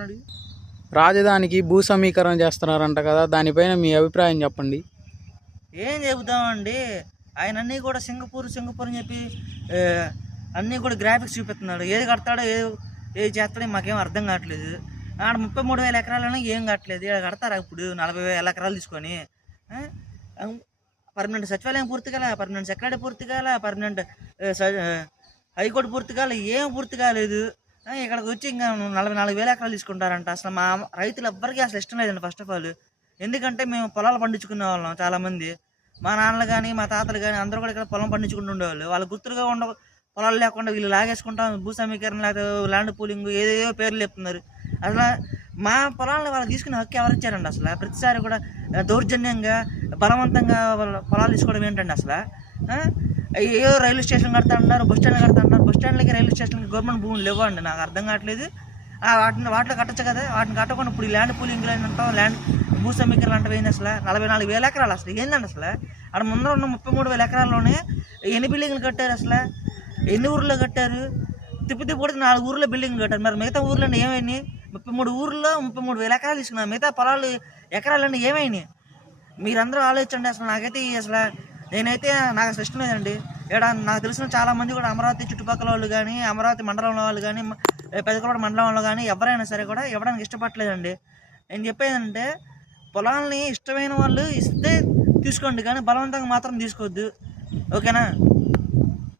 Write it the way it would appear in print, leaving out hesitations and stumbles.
ప్రశ్న అడిగి. రాజధానికి భూ సమీకరణ చేస్తున్నారంట కదా, దానిపైన మీ అభిప్రాయం చెప్పండి. ఏం చెబుతామండి, ఆయన అన్నీ కూడా సింగపూర్ అని చెప్పి అన్నీ కూడా గ్రాఫిక్స్ చూపిస్తున్నాడు. ఏది కడతాడో ఏది చేస్తాడో మాకేం అర్థం కావట్లేదు. ఆడ 33,000 ఎకరాలైనా ఏం కట్టలేదు. ఇక్కడ కడతారా ఇప్పుడు 40,000 ఎకరాలు తీసుకొని? పర్మనెంట్ సచివాలయం పూర్తి కాలే, పర్మనెంట్ సెక్రటరీ పూర్తి కాలే, పర్మనెంట్ హైకోర్టు పూర్తి కాలే, ఏం పూర్తి కాలేదు. ఇక్కడికి వచ్చి ఇంకా 44,000 ఎకరాలు తీసుకుంటారంట. అసలు మా రైతులు ఎవ్వరికీ అసలు ఇష్టం లేదండి ఫస్ట్ ఆఫ్ ఆల్. ఎందుకంటే మేము పొలాలు పండించుకునే వాళ్ళం చాలామంది. మా నాన్నలు కానీ మా తాతలు కానీ అందరూ కూడా ఇక్కడ పొలం పండించుకుంటూ ఉండేవాళ్ళు. వాళ్ళు గుర్తులుగా పొలాలు లేకుండా వీళ్ళు లాగేసుకుంటాం, భూ సమీకరణ లేకపోతే ల్యాండ్ పూలింగ్ ఏదేదో పేర్లు చెప్తున్నారు. అసలు మా పొలాలను వాళ్ళు తీసుకునే హక్కు ఎవరిచ్చారండి? అసలు ప్రతిసారి కూడా దౌర్జన్యంగా బలవంతంగా పొలాలు తీసుకోవడం ఏంటండి అసలు? ఏదో రైల్వే స్టేషన్ కడతా అంటున్నారు, బస్ స్టాండ్లు కడతా అంటున్నారు. బస్ స్టాండ్లకి రైల్వే స్టేషన్కి గవర్నమెంట్ భూములు లేవండి. నాకు అర్థం కావట్లేదు. వాటిలో కట్టచ్చు కదా, వాటిని కట్టకుండా ఇప్పుడు ఈ ల్యాండ్ పూలింగ్ అంటాం, ల్యాండ్ భూ సమీకరణ అంటే ఏంది అసలు? 44,000 ఎకరాలు అసలు ఏందండి అసలు? అక్కడ ముందర ఉన్న 33,000 ఎకరాల్లోనే ఎన్ని బిల్డింగ్లు కట్టారు అసలు? ఎన్ని ఊర్లో కట్టారు? తిప్పి కూడా 4 ఊర్లో బిల్డింగ్లు కట్టారు. మరి మిగతా ఊర్లన్నీ ఏమైనాయి? 33 ఊర్లో 33,000 ఎకరాలు తీసుకున్నారు. మిగతా పొలాలు ఎకరాలన్నీ ఏమైనాయి? మీరందరూ ఆలోచించండి. అసలు నాకైతే నేనైతే నాకు అసలు ఇష్టం లేదండి. ఇక్కడ నాకు తెలిసిన చాలామంది కూడా అమరావతి చుట్టుపక్కల వాళ్ళు కానీ, అమరావతి మండలంలో వాళ్ళు కానీ, పెదకూడ మండలంలో కానీ ఎవరైనా సరే కూడా ఇవ్వడానికి ఇష్టపడలేదండి. నేను చెప్పేదంటే పొలాలని ఇష్టమైన వాళ్ళు ఇస్తే తీసుకోండి, కానీ బలవంతంగా మాత్రం తీసుకోవద్దు. ఓకేనా?